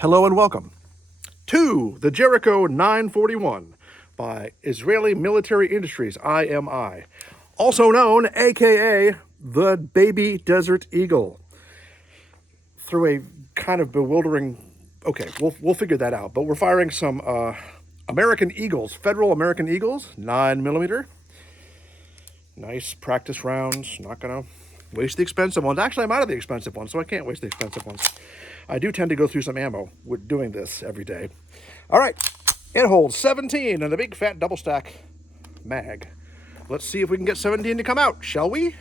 Hello and welcome to the Jericho 941 by Israeli Military Industries, IMI, also known, aka the Baby Desert Eagle. Through a kind of bewildering, okay, we'll figure that out. But we're firing some American Eagles, Federal American Eagles, 9mm. Nice practice rounds. Not gonna waste the expensive ones. Actually, I'm out of the expensive ones, so I can't waste the expensive ones. I do tend to go through some ammo with doing this every day. All right, it holds 17 in the big fat double stack mag. Let's see if we can get 17 to come out, shall we?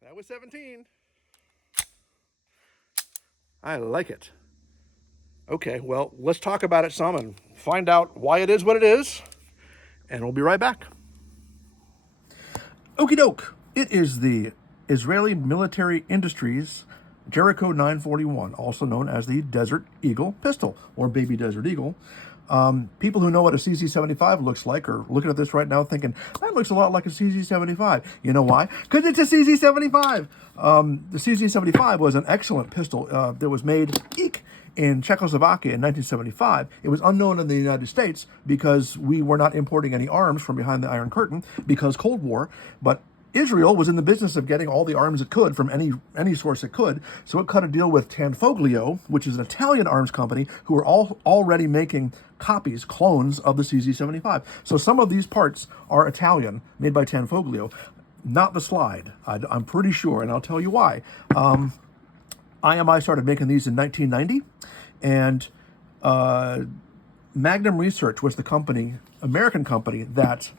That was 17. I like it. Okay, well, let's talk about it some and find out why it is what it is, and we'll be right back. Okie doke. It is the Israeli Military Industries Jericho 941, also known as the Desert Eagle pistol, or Baby Desert Eagle. People who know what a CZ75 looks like are looking at this right now thinking, that looks a lot like a CZ75. You know why? Because it's a CZ75. The CZ75 was an excellent pistol that was made in Czechoslovakia in 1975. It was unknown in the United States because we were not importing any arms from behind the Iron Curtain because Cold War, but Israel was in the business of getting all the arms it could from any source it could, so it cut a deal with Tanfoglio, which is an Italian arms company, who were already making copies, clones of the CZ75. So some of these parts are Italian, made by Tanfoglio. Not the slide, I'm pretty sure, and I'll tell you why. IMI started making these in 1990, and Magnum Research was the company, American company, that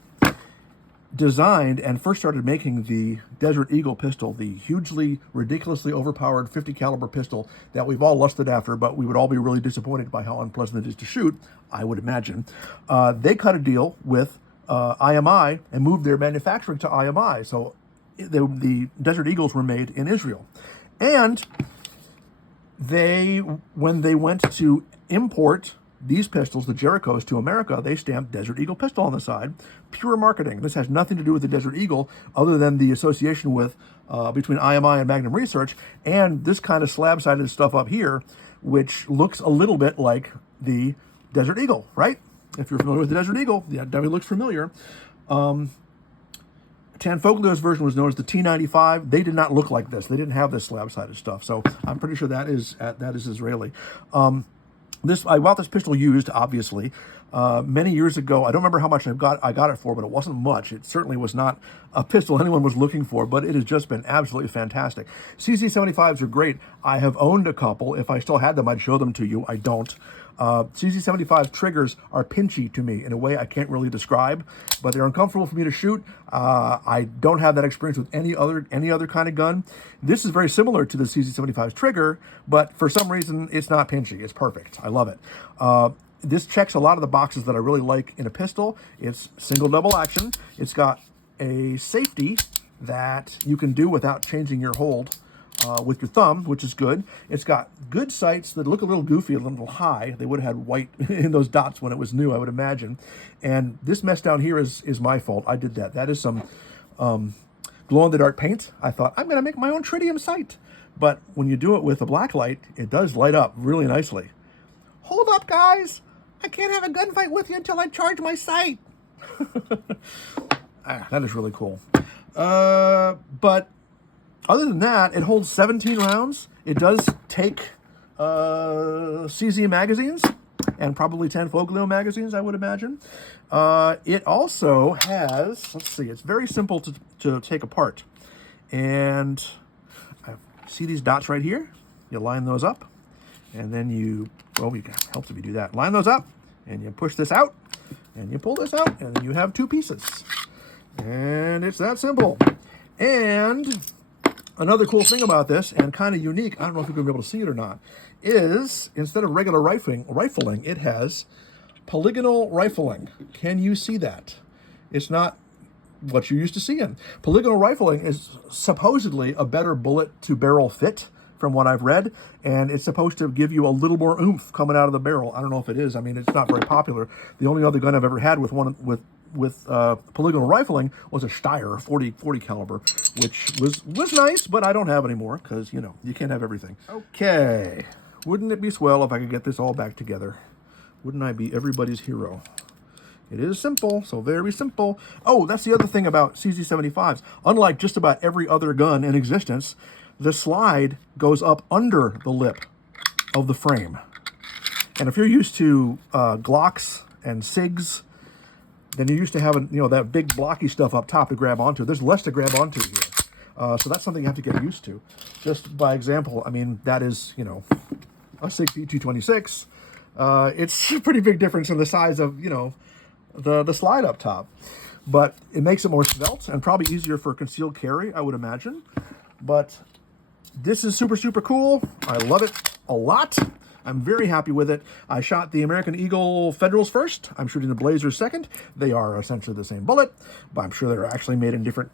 designed and first started making the Desert Eagle pistol, the hugely, ridiculously overpowered 50 caliber pistol that we've all lusted after, but we would all be really disappointed by how unpleasant it is to shoot, I would imagine. They cut a deal with IMI and moved their manufacturing to IMI. So the Desert Eagles were made in Israel. And when they went to import these pistols, the Jerichos, to America, they stamped Desert Eagle pistol on the side. Pure marketing. This has nothing to do with the Desert Eagle other than the association with between IMI and Magnum Research and this kind of slab-sided stuff up here, which looks a little bit like the Desert Eagle, right? If you're familiar with the Desert Eagle, yeah, it definitely looks familiar. Tanfoglio's version was known as the T95. They did not look like this. They didn't have this slab-sided stuff, so I'm pretty sure that is Israeli. I bought this pistol used, obviously, many years ago. I don't remember how much I got it for, but it wasn't much. It certainly was not a pistol anyone was looking for, but it has just been absolutely fantastic. CZ75s are great. I have owned a couple. If I still had them, I'd show them to you. I don't. CZ75's triggers are pinchy to me in a way I can't really describe, but they're uncomfortable for me to shoot. I don't have that experience with any other kind of gun. This is very similar to the CZ75's trigger, but for some reason it's not pinchy. It's perfect. I love it. This checks a lot of the boxes that I really like in a pistol. It's single double action. It's got a safety that you can do without changing your hold with your thumb, which is good. It's got good sights that look a little goofy, a little high. They would have had white in those dots when it was new, I would imagine. And this mess down here is my fault. I did that. That is some glow-in-the-dark paint. I thought, I'm going to make my own tritium sight. But when you do it with a black light, it does light up really nicely. Hold up, guys. I can't have a gunfight with you until I charge my sight. That is really cool. But other than that, it holds 17 rounds. It does take CZ magazines and probably Tanfoglio magazines, I would imagine. It also has, let's see, it's very simple to take apart. And see these dots right here? You line those up, and then it helps if you do that. Line those up, and you push this out, and you pull this out, and you have two pieces. And it's that simple. And another cool thing about this, and kind of unique, I don't know if you're going to be able to see it or not, is instead of regular rifling, it has polygonal rifling. Can you see that? It's not what you're used to seeing. Polygonal rifling is supposedly a better bullet to barrel fit from what I've read, and it's supposed to give you a little more oomph coming out of the barrel. I don't know if it is. I mean, it's not very popular. The only other gun I've ever had with polygonal rifling was a Steyr 40 caliber, which was nice, but I don't have anymore because, you know, you can't have everything. Okay, wouldn't it be swell if I could get this all back together? Wouldn't I be everybody's hero? It is simple, so very simple. Oh, that's the other thing about CZ75s. Unlike just about every other gun in existence, the slide goes up under the lip of the frame. And if you're used to Glocks and SIGs, then you're used to having, you know, that big blocky stuff up top to grab onto. There's less to grab onto here. So that's something you have to get used to. Just by example, I mean, that is, you know, a SIG P226. It's a pretty big difference in the size of, you know, the slide up top. But it makes it more svelte and probably easier for concealed carry, I would imagine. But this is super, super cool. I love it a lot. I'm very happy with it. I shot the American Eagle Federals first. I'm shooting the Blazers second. They are essentially the same bullet, but I'm sure they're actually made in different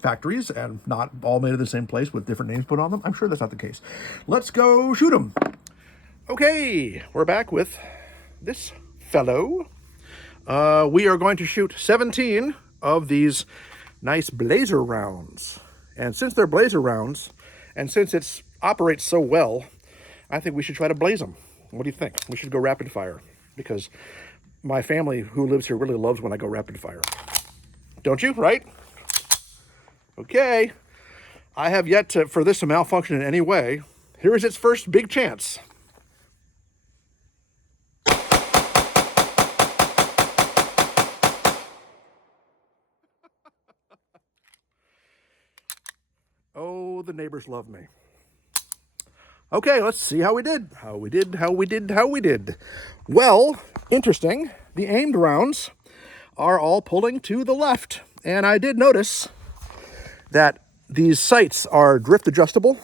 factories and not all made in the same place with different names put on them. I'm sure that's not the case. Let's go shoot them. Okay, we're back with this fellow. We are going to shoot 17 of these nice Blazer rounds. And since they're Blazer rounds, and since it operates so well, I think we should try to blaze them. What do you think? We should go rapid fire, because my family who lives here really loves when I go rapid fire. Don't you, right? Okay. I have yet for this to malfunction in any way. Here is its first big chance. Oh, the neighbors love me. Okay, let's see how we did. How we did. Well, interesting. The aimed rounds are all pulling to the left. And I did notice that these sights are drift adjustable.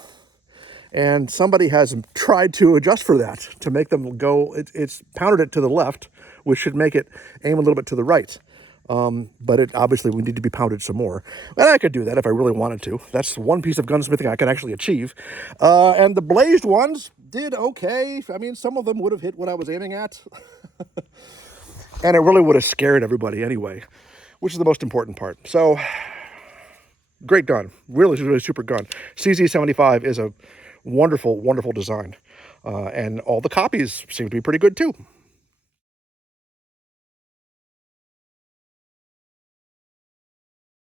And somebody has tried to adjust for that to make them go, it's pounded it to the left, which should make it aim a little bit to the right. But it obviously we need to be pounded some more. And I could do that if I really wanted to. That's one piece of gunsmithing I could actually achieve. And the blazed ones did okay. I mean, some of them would have hit what I was aiming at. And it really would have scared everybody anyway, which is the most important part. So, great gun. Really, really super gun. CZ75 is a wonderful, wonderful design. And all the copies seem to be pretty good too.